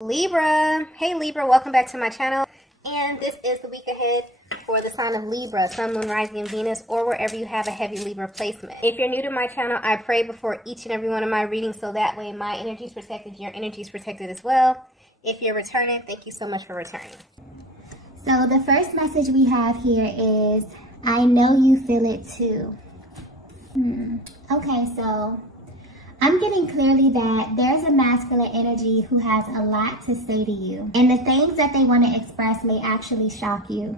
Libra. Hey Libra, welcome back to my channel. And this is the week ahead for the sign of Libra, Sun, Moon, Rising, and Venus, or wherever you have a heavy Libra placement. If you're new to my channel, I pray before each and every one of my readings so that way my energy is protected, your energy is protected as well. If you're returning, thank you so much for returning. So the first message we have here is, I know you feel it too. Okay, so I'm getting clearly that there's a masculine energy who has a lot to say to you. And the things that they want to express may actually shock you.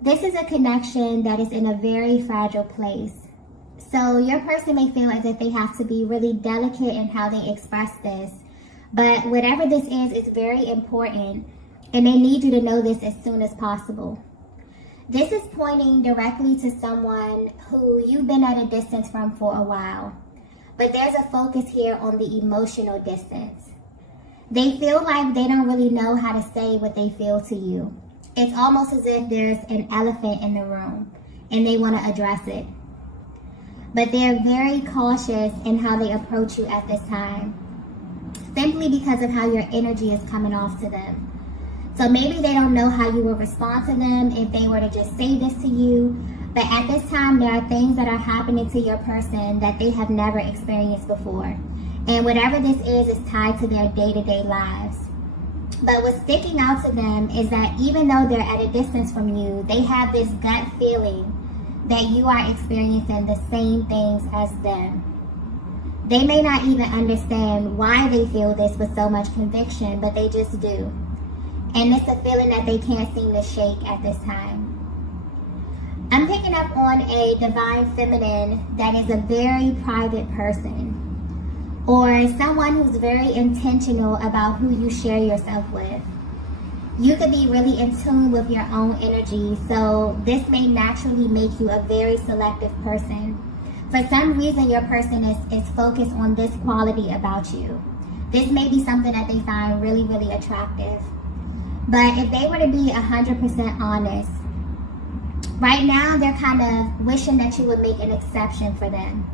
This is a connection that is in a very fragile place. So your person may feel as if they have to be really delicate in how they express this. But whatever this is, it's very important. And they need you to know this as soon as possible. This is pointing directly to someone who you've been at a distance from for a while. But there's a focus here on the emotional distance. They feel like they don't really know how to say what they feel to you. It's almost as if there's an elephant in the room and they want to address it. But they're very cautious in how they approach you at this time, simply because of how your energy is coming off to them. So maybe they don't know how you will respond to them if they were to just say this to you. But at this time, there are things that are happening to your person that they have never experienced before. And whatever this is tied to their day-to-day lives. But what's sticking out to them is that even though they're at a distance from you, they have this gut feeling that you are experiencing the same things as them. They may not even understand why they feel this with so much conviction, but they just do. And it's a feeling that they can't seem to shake at this time. I'm picking up on a divine feminine that is a very private person, or someone who's very intentional about who you share yourself with. You could be really in tune with your own energy, so this may naturally make you a very selective person. For some reason, your person is focused on this quality about you. This may be something that they find really, really attractive. But if they were to be 100% honest, right now, they're kind of wishing that you would make an exception for them.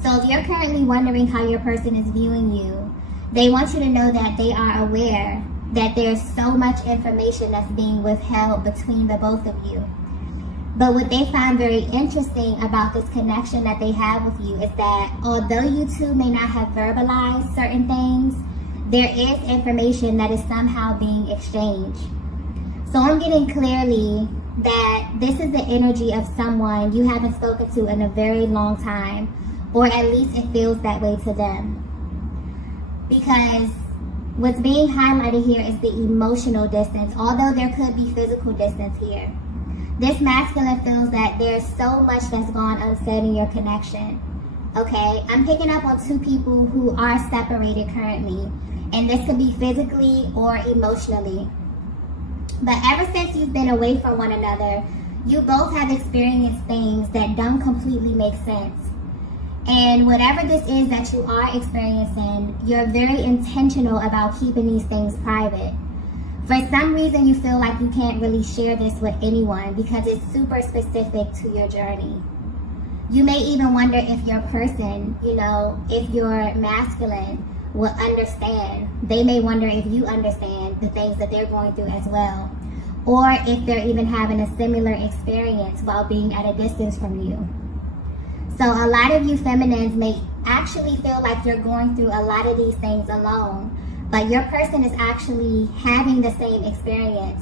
So if you're currently wondering how your person is viewing you, they want you to know that they are aware that there's so much information that's being withheld between the both of you. But what they find very interesting about this connection that they have with you is that although you two may not have verbalized certain things, there is information that is somehow being exchanged. So I'm getting clearly that this is the energy of someone you haven't spoken to in a very long time, or at least it feels that way to them. Because what's being highlighted here is the emotional distance, although there could be physical distance here. This masculine feels that there's so much that's gone unsaid in your connection. Okay, I'm picking up on two people who are separated currently, and this could be physically or emotionally. But ever since you've been away from one another, you both have experienced things that don't completely make sense. And whatever this is that you are experiencing, you're very intentional about keeping these things private. For some reason, you feel like you can't really share this with anyone because it's super specific to your journey. You may even wonder if your person, if you're masculine, will understand. They may wonder if you understand the things that they're going through as well, or if they're even having a similar experience while being at a distance from you. So a lot of you feminines may actually feel like you're going through a lot of these things alone, but your person is actually having the same experience,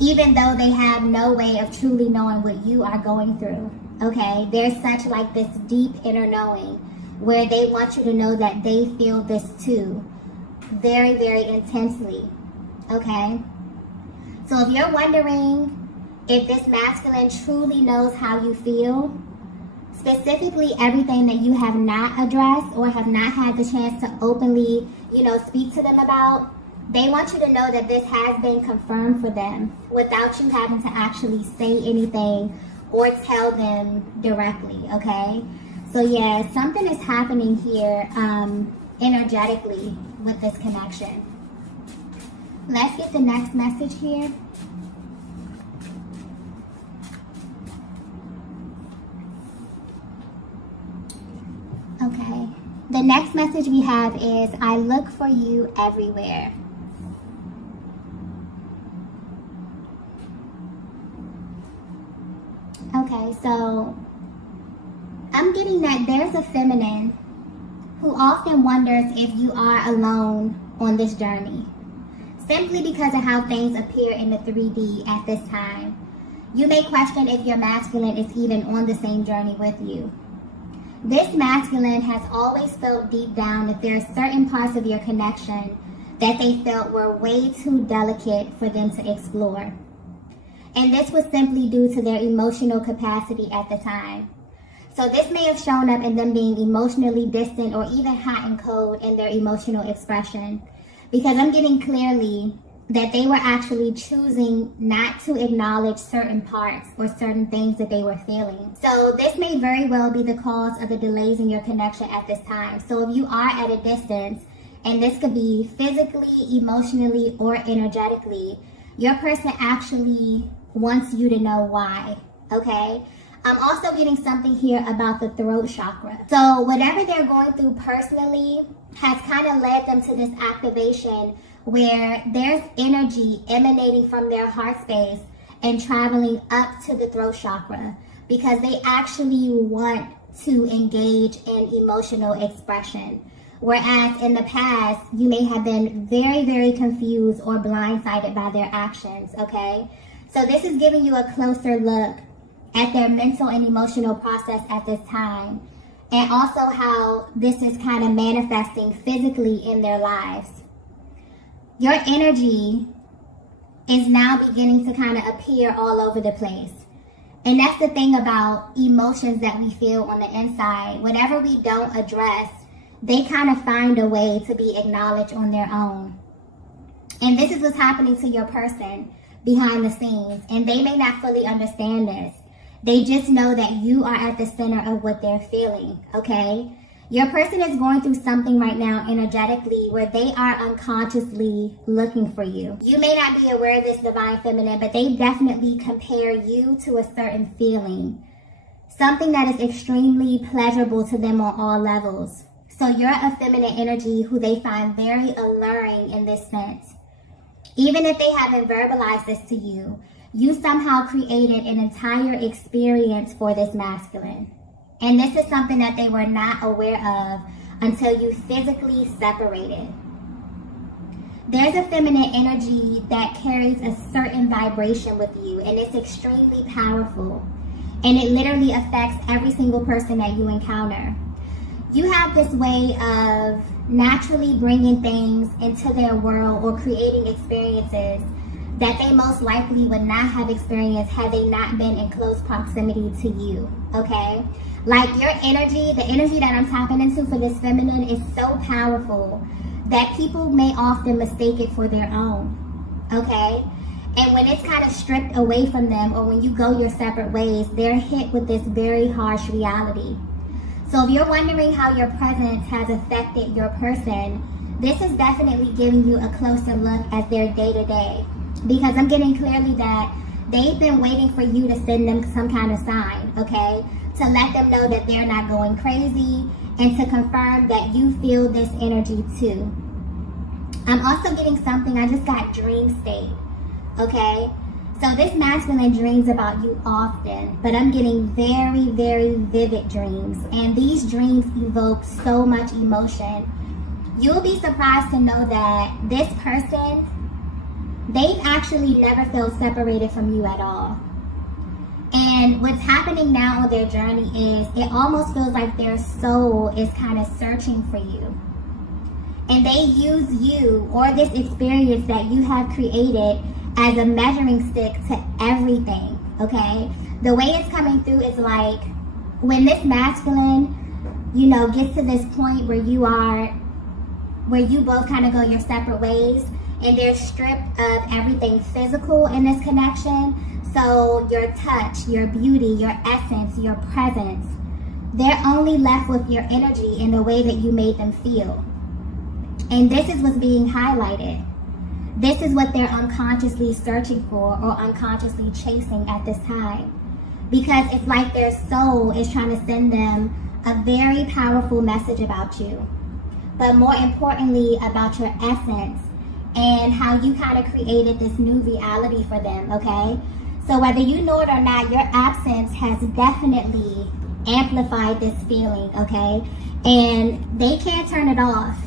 even though they have no way of truly knowing what you are going through. Okay, there's such like this deep inner knowing where they want you to know that they feel this too, very, very intensely, okay? So if you're wondering if this masculine truly knows how you feel, specifically everything that you have not addressed or have not had the chance to openly, speak to them about, they want you to know that this has been confirmed for them without you having to actually say anything or tell them directly, okay? So yeah, something is happening here energetically with this connection. Let's get the next message here. Okay, the next message we have is, I look for you everywhere. Okay, so I'm getting that there's a feminine who often wonders if you are alone on this journey, simply because of how things appear in the 3D at this time. You may question if your masculine is even on the same journey with you. This masculine has always felt deep down that there are certain parts of your connection that they felt were way too delicate for them to explore. And this was simply due to their emotional capacity at the time. So this may have shown up in them being emotionally distant or even hot and cold in their emotional expression. Because I'm getting clearly that they were actually choosing not to acknowledge certain parts or certain things that they were feeling. So this may very well be the cause of the delays in your connection at this time. So if you are at a distance, and this could be physically, emotionally, or energetically, your person actually wants you to know why, okay? I'm also getting something here about the throat chakra. So whatever they're going through personally has kind of led them to this activation where there's energy emanating from their heart space and traveling up to the throat chakra because they actually want to engage in emotional expression. Whereas in the past, you may have been very, very confused or blindsided by their actions, okay? So this is giving you a closer look at their mental and emotional process at this time, and also how this is kind of manifesting physically in their lives. Your energy is now beginning to kind of appear all over the place. And that's the thing about emotions that we feel on the inside. Whatever we don't address, they kind of find a way to be acknowledged on their own. And this is what's happening to your person behind the scenes. And they may not fully understand this. They just know that you are at the center of what they're feeling, okay? Your person is going through something right now energetically where they are unconsciously looking for you. You may not be aware of this, divine feminine, but they definitely compare you to a certain feeling. Something that is extremely pleasurable to them on all levels. So you're a feminine energy who they find very alluring in this sense. Even if they haven't verbalized this to you, you somehow created an entire experience for this masculine. And this is something that they were not aware of until you physically separated. There's a feminine energy that carries a certain vibration with you, and it's extremely powerful. And it literally affects every single person that you encounter. You have this way of naturally bringing things into their world or creating experiences that they most likely would not have experienced had they not been in close proximity to you, okay? Like your energy, the energy that I'm tapping into for this feminine is so powerful that people may often mistake it for their own, okay? And when it's kind of stripped away from them or when you go your separate ways, they're hit with this very harsh reality. So if you're wondering how your presence has affected your person, this is definitely giving you a closer look at their day-to-day. Because I'm getting clearly that they've been waiting for you to send them some kind of sign, okay? To let them know that they're not going crazy and to confirm that you feel this energy too. I'm also getting something, I just got dream state, okay? So this masculine dreams about you often, but I'm getting very, very vivid dreams. And these dreams evoke so much emotion. You'll be surprised to know that this person, they've actually never felt separated from you at all. And what's happening now on their journey is it almost feels like their soul is kind of searching for you. And they use you or this experience that you have created as a measuring stick to everything, okay? The way it's coming through is like when this masculine, you know, gets to this point where you both kind of go your separate ways, and they're stripped of everything physical in this connection. So your touch, your beauty, your essence, your presence, they're only left with your energy in the way that you made them feel. And this is what's being highlighted. This is what they're unconsciously searching for or unconsciously chasing at this time. Because it's like their soul is trying to send them a very powerful message about you. but more importantly about your essence and how you kind of created this new reality for them, okay? So whether you know it or not, your absence has definitely amplified this feeling, okay? And they can't turn it off.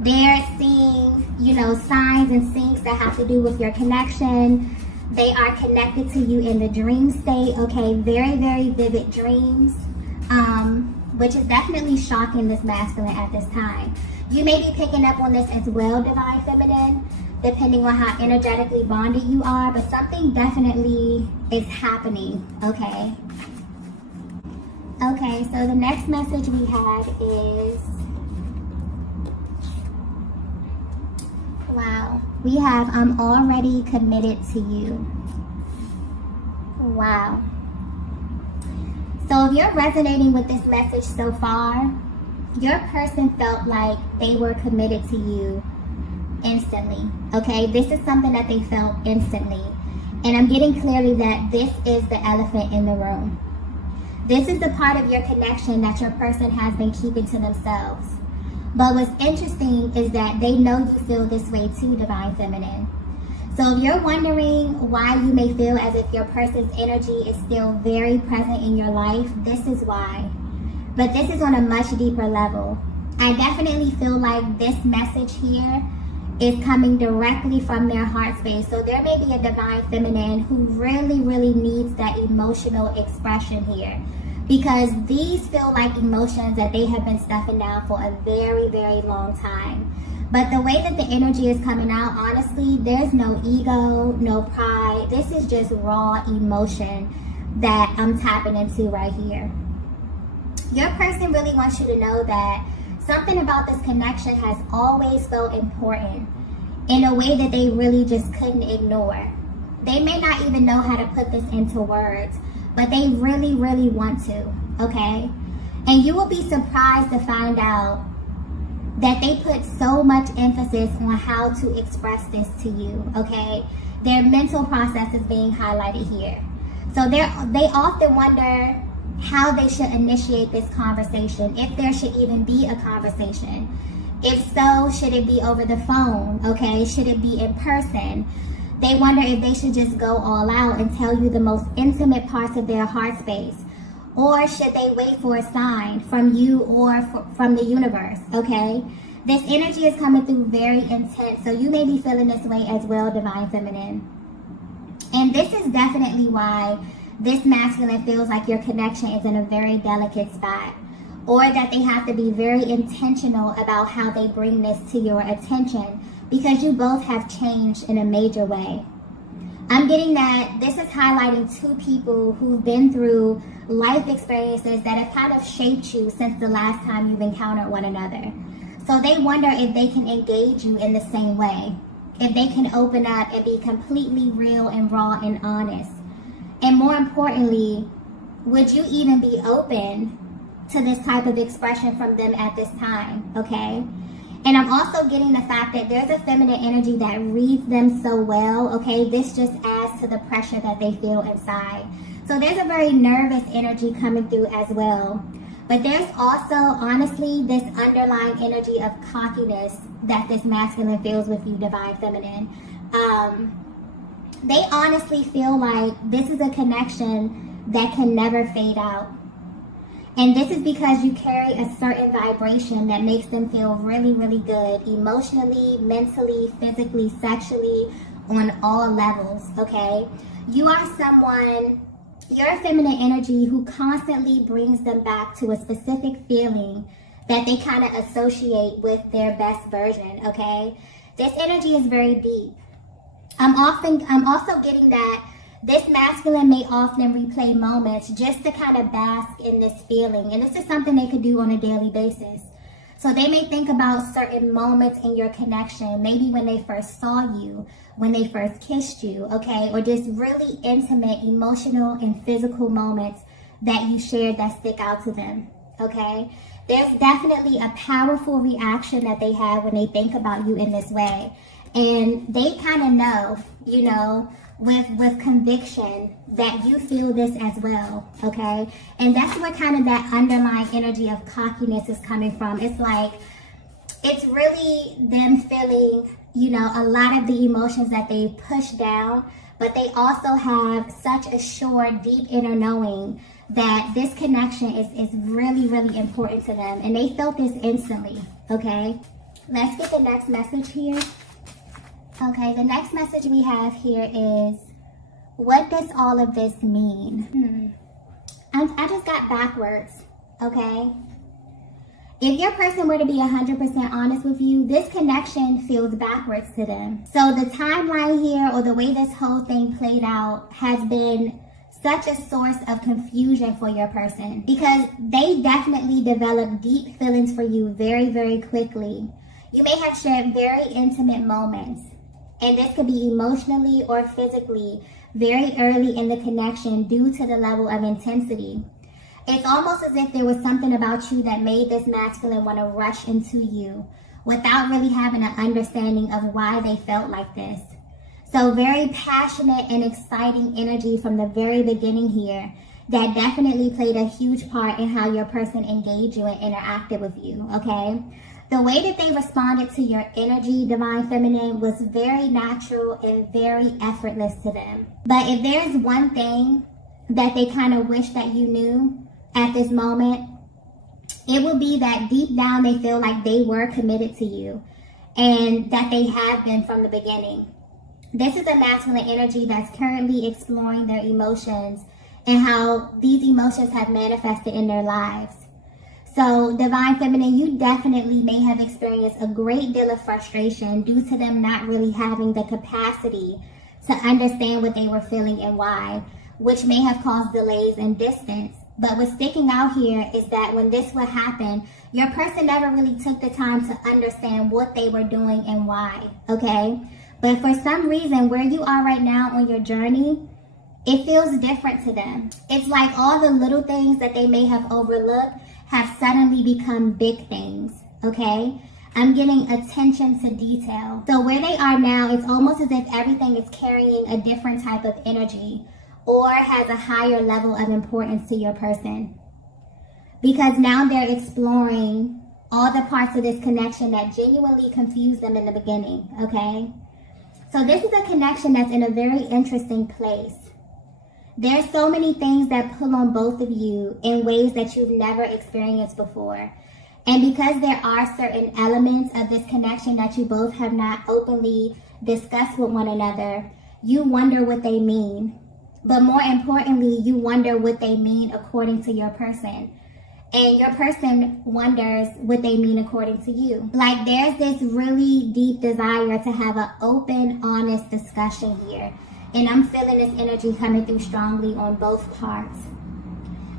They're seeing, you know, signs and syncs that have to do with your connection. They are connected to you in the dream state, okay? Very, very vivid dreams, which is definitely shocking this masculine at this time. You may be picking up on this as well, Divine Feminine, depending on how energetically bonded you are, but something definitely is happening, okay? Okay, so the next message we have is, wow, we have, I'm already committed to you. Wow. So if you're resonating with this message so far, your person felt like they were committed to you instantly, okay? This is something that they felt instantly. And I'm getting clearly that this is the elephant in the room. This is the part of your connection that your person has been keeping to themselves. But what's interesting is that they know you feel this way too, Divine Feminine. So if you're wondering why you may feel as if your person's energy is still very present in your life, this is why. But this is on a much deeper level. I definitely feel like this message here is coming directly from their heart space. So there may be a Divine Feminine who really, really needs that emotional expression here, because these feel like emotions that they have been stuffing down for a very, very long time. But the way that the energy is coming out, honestly, there's no ego, no pride. This is just raw emotion that I'm tapping into right here. Your person really wants you to know that something about this connection has always felt important in a way that they really just couldn't ignore. They may not even know how to put this into words, but they really, really want to, okay? And you will be surprised to find out that they put so much emphasis on how to express this to you, okay? Their mental process is being highlighted here. So they often wonder how they should initiate this conversation, if there should even be a conversation. If so, should it be over the phone, okay? Should it be in person? They wonder if they should just go all out and tell you the most intimate parts of their heart space. Or should they wait for a sign from you or from the universe, okay? This energy is coming through very intense, so you may be feeling this way as well, Divine Feminine. And this is definitely why this masculine feels like your connection is in a very delicate spot, or that they have to be very intentional about how they bring this to your attention, because you both have changed in a major way. I'm getting that this is highlighting two people who've been through life experiences that have kind of shaped you since the last time you've encountered one another. So they wonder if they can engage you in the same way, if they can open up and be completely real and raw and honest. And more importantly, would you even be open to this type of expression from them at this time, okay? And I'm also getting the fact that there's a feminine energy that reads them so well, okay? This just adds to the pressure that they feel inside. So there's a very nervous energy coming through as well. But there's also, honestly, this underlying energy of cockiness that this masculine feels with you, Divine Feminine. They honestly feel like this is a connection that can never fade out. And this is because you carry a certain vibration that makes them feel really, really good emotionally, mentally, physically, sexually, on all levels, okay? You are someone, you're a feminine energy who constantly brings them back to a specific feeling that they kind of associate with their best version, okay? This energy is very deep. I'm also getting that this masculine may often replay moments just to kind of bask in this feeling. And this is something they could do on a daily basis. So they may think about certain moments in your connection, maybe when they first saw you, when they first kissed you, okay? Or just really intimate, emotional, and physical moments that you shared that stick out to them, okay? There's definitely a powerful reaction that they have when they think about you in this way. And they kind of know, you know, with conviction that you feel this as well, okay? And that's where kind of that underlying energy of cockiness is coming from. It's like it's really them feeling, you know, a lot of the emotions that they push down, but they also have such a sure, deep inner knowing that this connection is really, really important to them. And they felt this instantly, okay? Let's get the next message here. Okay, the next message we have here is, what does all of this mean? I just got backwards, okay? If your person were to be 100% honest with you, this connection feels backwards to them. So the timeline here, or the way this whole thing played out, has been such a source of confusion for your person, because they definitely developed deep feelings for you very, very quickly. You may have shared very intimate moments, and this could be emotionally or physically very early in the connection due to the level of intensity. It's almost as if there was something about you that made this masculine want to rush into you without really having an understanding of why they felt like this. So very passionate and exciting energy from the very beginning here that definitely played a huge part in how your person engaged you and interacted with you, okay? The way that they responded to your energy, Divine Feminine, was very natural and very effortless to them. But if there's one thing that they kind of wish that you knew at this moment, it would be that deep down they feel like they were committed to you, and that they have been from the beginning. This is a masculine energy that's currently exploring their emotions and how these emotions have manifested in their lives. So, Divine Feminine, you definitely may have experienced a great deal of frustration due to them not really having the capacity to understand what they were feeling and why, which may have caused delays and distance. But what's sticking out here is that when this would happen, your person never really took the time to understand what they were doing and why, okay? But for some reason, where you are right now on your journey, it feels different to them. It's like all the little things that they may have overlooked have suddenly become big things, okay? I'm getting attention to detail. So where they are now, it's almost as if everything is carrying a different type of energy or has a higher level of importance to your person. Because now they're exploring all the parts of this connection that genuinely confused them in the beginning, okay? So this is a connection that's in a very interesting place. There's so many things that pull on both of you in ways that you've never experienced before. And because there are certain elements of this connection that you both have not openly discussed with one another, you wonder what they mean. But more importantly, you wonder what they mean according to your person. And your person wonders what they mean according to you. Like, there's this really deep desire to have an open, honest discussion here. And I'm feeling this energy coming through strongly on both parts.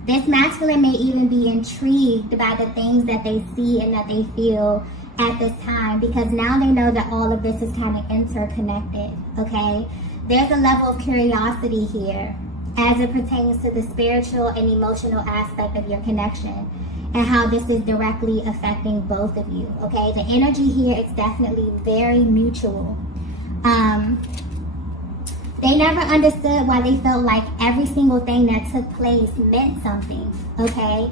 This masculine may even be intrigued by the things that they see and that they feel at this time, because now they know that all of this is kind of interconnected, okay? There's a level of curiosity here as it pertains to the spiritual and emotional aspect of your connection and how this is directly affecting both of you, okay? The energy here is definitely very mutual. They never understood why they felt like every single thing that took place meant something, okay?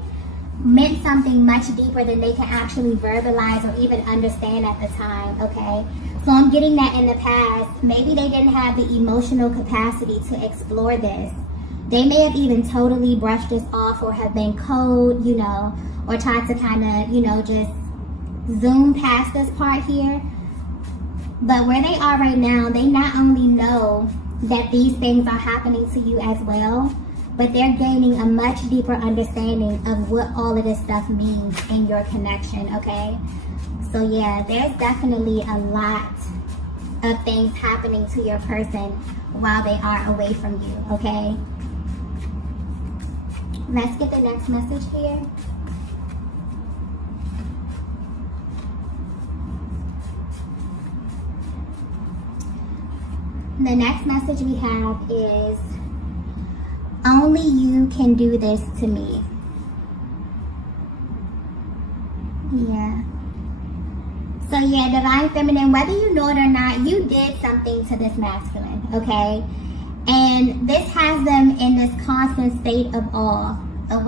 Meant something much deeper than they can actually verbalize or even understand at the time, okay? So I'm getting that in the past, maybe they didn't have the emotional capacity to explore this. They may have even totally brushed this off or have been cold, you know, or tried to kind of, you know, just zoom past this part here. But where they are right now, they not only know that these things are happening to you as well, but they're gaining a much deeper understanding of what all of this stuff means in your connection, okay? So yeah, there's definitely a lot of things happening to your person while they are away from you, okay? Let's get the next message here. The next message we have is, only you can do this to me. Yeah. So yeah, Divine Feminine, whether you know it or not, you did something to this masculine, okay? And this has them in this constant state of awe.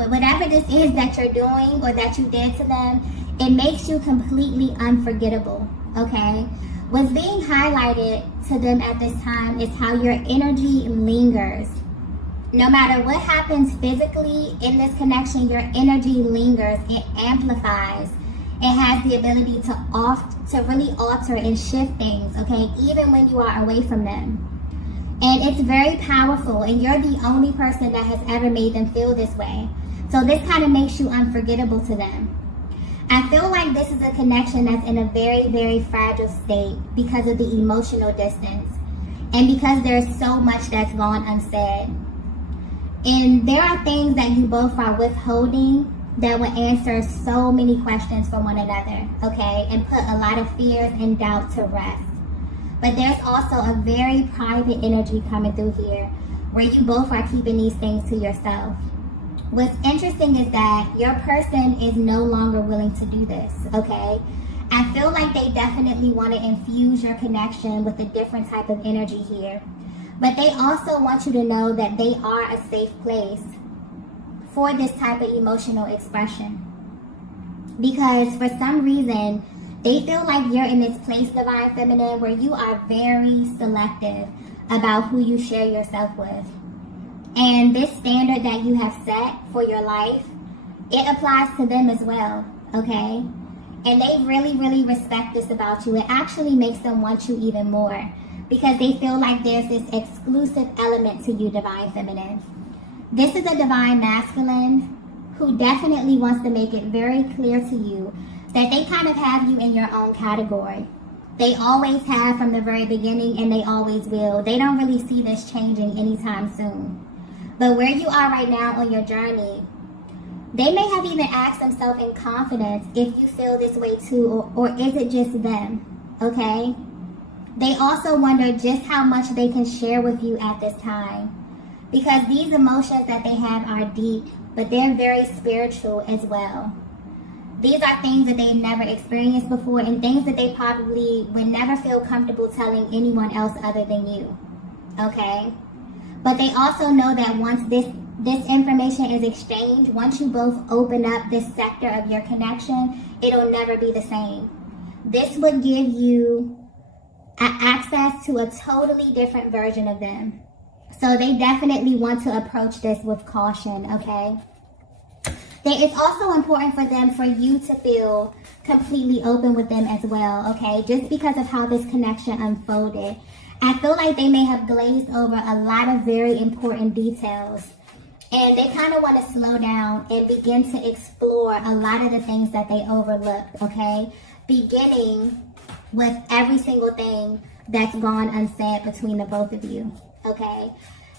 Whatever this is that you're doing or that you did to them, It makes you completely unforgettable, okay? What's being highlighted to them at this time is how your energy lingers. No matter what happens physically in this connection, your energy lingers. It amplifies. It has the ability to really alter and shift things, okay, even when you are away from them. And it's very powerful, and you're the only person that has ever made them feel this way. So this kind of makes you unforgettable to them. I feel like this is a connection that's in a very, very fragile state because of the emotional distance and because there's so much that's gone unsaid. And there are things that you both are withholding that will answer so many questions for one another, okay, and put a lot of fears and doubt to rest. But there's also a very private energy coming through here where you both are keeping these things to yourself. What's interesting is that your person is no longer willing to do this, okay? I feel like they definitely want to infuse your connection with a different type of energy here. But they also want you to know that they are a safe place for this type of emotional expression. Because for some reason, they feel like you're in this place, Divine Feminine, where you are very selective about who you share yourself with. And this standard that you have set for your life, it applies to them as well, okay? And they really, really respect this about you. It actually makes them want you even more because they feel like there's this exclusive element to you, Divine Feminine. This is a Divine Masculine who definitely wants to make it very clear to you that they kind of have you in your own category. They always have from the very beginning, and they always will. They don't really see this changing anytime soon. But where you are right now on your journey, they may have even asked themselves in confidence if you feel this way too, or is it just them, okay? They also wonder just how much they can share with you at this time. Because these emotions that they have are deep, but they're very spiritual as well. These are things that they've never experienced before and things that they probably would never feel comfortable telling anyone else other than you, okay? But they also know that once this information is exchanged, once you both open up this sector of your connection, it'll never be the same. This would give you access to a totally different version of them. So they definitely want to approach this with caution, okay? It's also important for them for you to feel completely open with them as well, okay? Just because of how this connection unfolded. I feel like they may have glazed over a lot of very important details. And they kind of want to slow down and begin to explore a lot of the things that they overlooked, okay? Beginning with every single thing that's gone unsaid between the both of you, okay?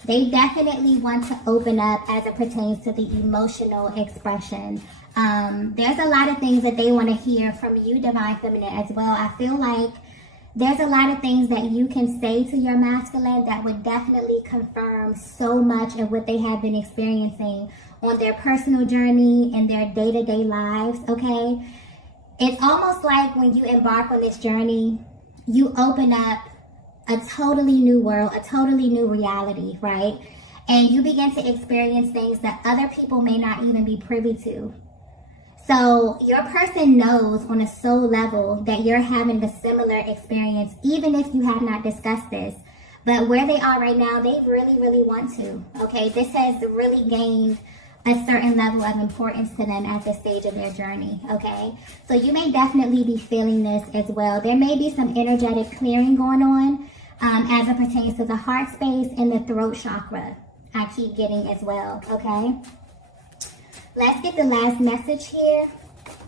They definitely want to open up as it pertains to the emotional expression. There's a lot of things that they want to hear from you, Divine Feminine, as well. I feel like there's a lot of things that you can say to your masculine that would definitely confirm so much of what they have been experiencing on their personal journey and their day-to-day lives, okay? It's almost like when you embark on this journey, you open up a totally new world, a totally new reality, right? And you begin to experience things that other people may not even be privy to. So your person knows on a soul level that you're having a similar experience, even if you have not discussed this. But where they are right now, they really, really want to, okay? This has really gained a certain level of importance to them at this stage of their journey, okay? So you may definitely be feeling this as well. There may be some energetic clearing going on as it pertains to the heart space and the throat chakra. I keep getting as well, okay? Let's get the last message here.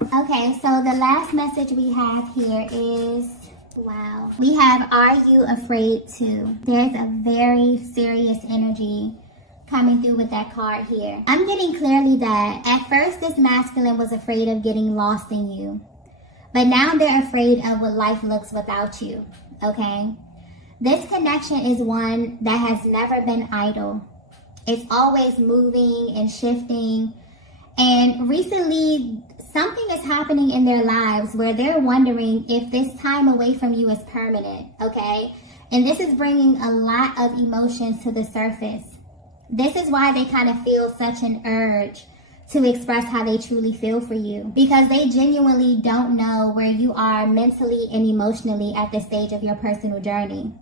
Okay, so the last message we have here is, wow. We have, are you afraid to? There's a very serious energy coming through with that card here. I'm getting clearly that at first this masculine was afraid of getting lost in you. But now they're afraid of what life looks without you, okay? This connection is one that has never been idle. It's always moving and shifting. And recently, something is happening in their lives where they're wondering if this time away from you is permanent, okay? And this is bringing a lot of emotions to the surface. This is why they kind of feel such an urge to express how they truly feel for you, because they genuinely don't know where you are mentally and emotionally at this stage of your personal journey.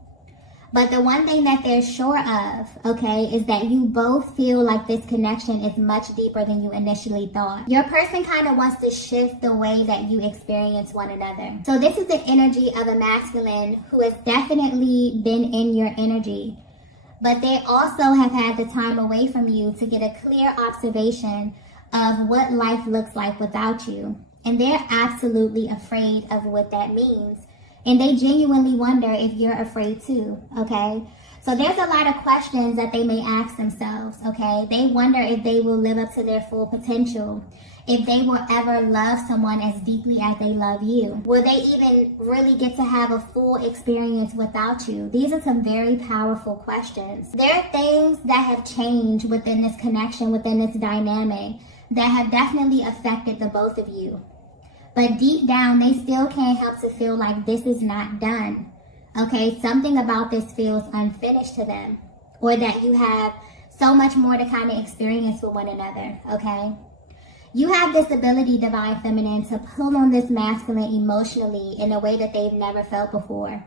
But the one thing that they're sure of, okay, is that you both feel like this connection is much deeper than you initially thought. Your person kind of wants to shift the way that you experience one another. So this is the energy of a masculine who has definitely been in your energy, but they also have had the time away from you to get a clear observation of what life looks like without you. And they're absolutely afraid of what that means. And they genuinely wonder if you're afraid too, okay? So there's a lot of questions that they may ask themselves, okay? They wonder if they will live up to their full potential, if they will ever love someone as deeply as they love you. Will they even really get to have a full experience without you? These are some very powerful questions. There are things that have changed within this connection, within this dynamic, that have definitely affected the both of you. But deep down, they still can't help to feel like this is not done. Okay, something about this feels unfinished to them, or that you have so much more to kind of experience with one another, okay? You have this ability, Divine Feminine, to pull on this masculine emotionally in a way that they've never felt before.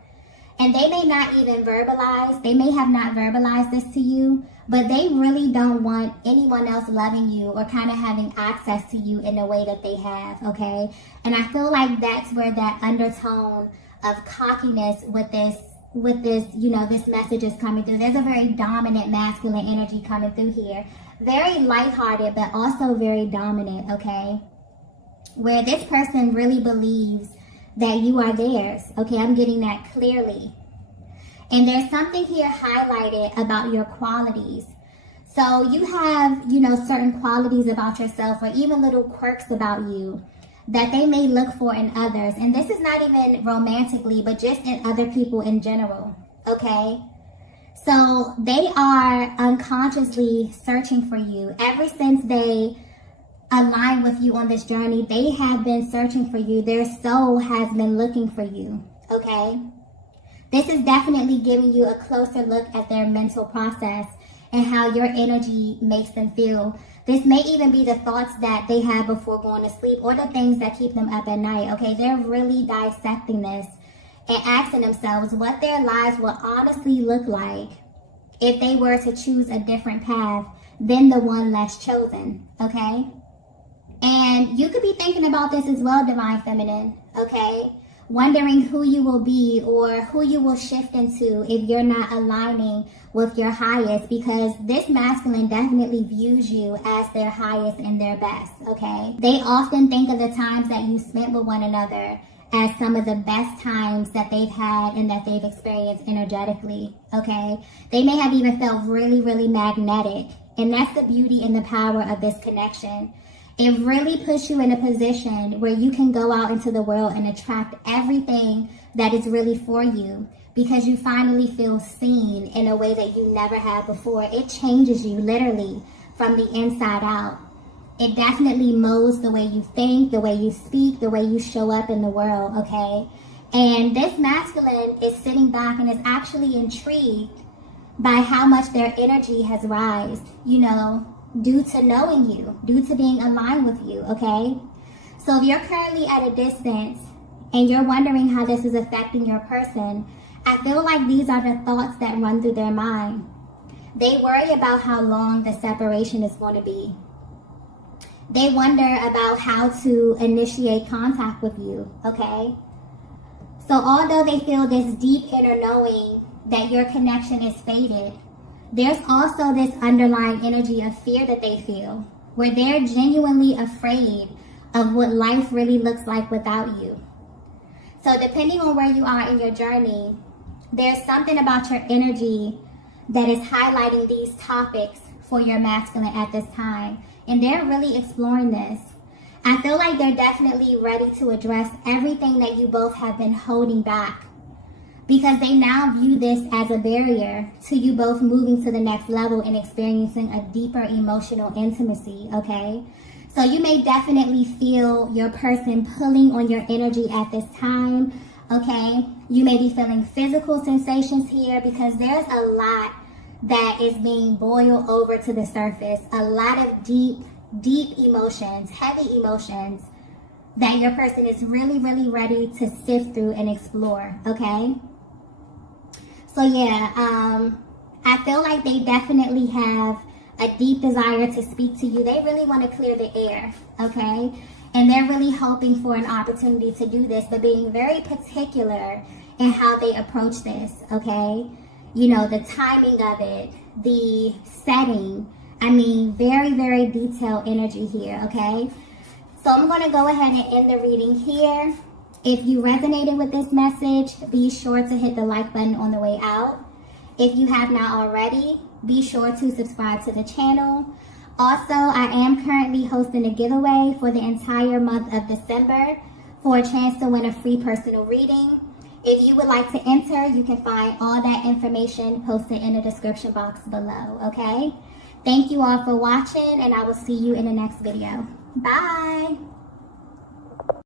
And they may not even verbalize, they may have not verbalized this to you, but they really don't want anyone else loving you or kind of having access to you in the way that they have, okay? And I feel like that's where that undertone of cockiness with this, you know, this message is coming through. There's a very dominant masculine energy coming through here. Very lighthearted, but also very dominant, okay? Where this person really believes that you are theirs, okay? I'm getting that clearly. And there's something here highlighted about your qualities. So you have, you know, certain qualities about yourself, or even little quirks about you that they may look for in others. And this is not even romantically, but just in other people in general, okay? So they are unconsciously searching for you. Ever since they align with you on this journey, they have been searching for you. Their soul has been looking for you, okay? This is definitely giving you a closer look at their mental process and how your energy makes them feel. This may even be the thoughts that they have before going to sleep, or the things that keep them up at night, okay? They're really dissecting this and asking themselves what their lives will honestly look like if they were to choose a different path than the one less chosen, okay? And you could be thinking about this as well, Divine Feminine, okay? Wondering who you will be or who you will shift into if you're not aligning with your highest, because this masculine definitely views you as their highest and their best, okay? They often think of the times that you spent with one another as some of the best times that they've had and that they've experienced energetically, okay? They may have even felt really, really magnetic, and that's the beauty and the power of this connection. It really puts you in a position where you can go out into the world and attract everything that is really for you, because you finally feel seen in a way that you never had before. It changes you literally from the inside out. It definitely molds the way you think, the way you speak, the way you show up in the world, okay? And this masculine is sitting back and is actually intrigued by how much their energy has risen, you know, due to knowing you, due to being aligned with you, okay? So if you're currently at a distance and you're wondering how this is affecting your person, I feel like these are the thoughts that run through their mind. They worry about how long the separation is going to be. They wonder about how to initiate contact with you, okay? So although they feel this deep inner knowing that your connection is faded, there's also this underlying energy of fear that they feel, where they're genuinely afraid of what life really looks like without you. So depending on where you are in your journey, there's something about your energy that is highlighting these topics for your masculine at this time. And they're really exploring this. I feel like they're definitely ready to address everything that you both have been holding back, because they now view this as a barrier to you both moving to the next level and experiencing a deeper emotional intimacy, okay? So you may definitely feel your person pulling on your energy at this time, okay? You may be feeling physical sensations here, because there's a lot that is being boiled over to the surface. A lot of deep deep emotions, heavy emotions that your person is really, really ready to sift through and explore, okay? So yeah, I feel like they definitely have a deep desire to speak to you. They really want to clear the air, okay? And they're really hoping for an opportunity to do this, but being very particular in how they approach this, okay? You know, the timing of it, the setting. I mean, very, very detailed energy here, okay? So I'm going to go ahead and end the reading here. If you resonated with this message, be sure to hit the like button on the way out. If you have not already, be sure to subscribe to the channel. Also, I am currently hosting a giveaway for the entire month of December for a chance to win a free personal reading. If you would like to enter, you can find all that information posted in the description box below, okay? Thank you all for watching, and I will see you in the next video. Bye!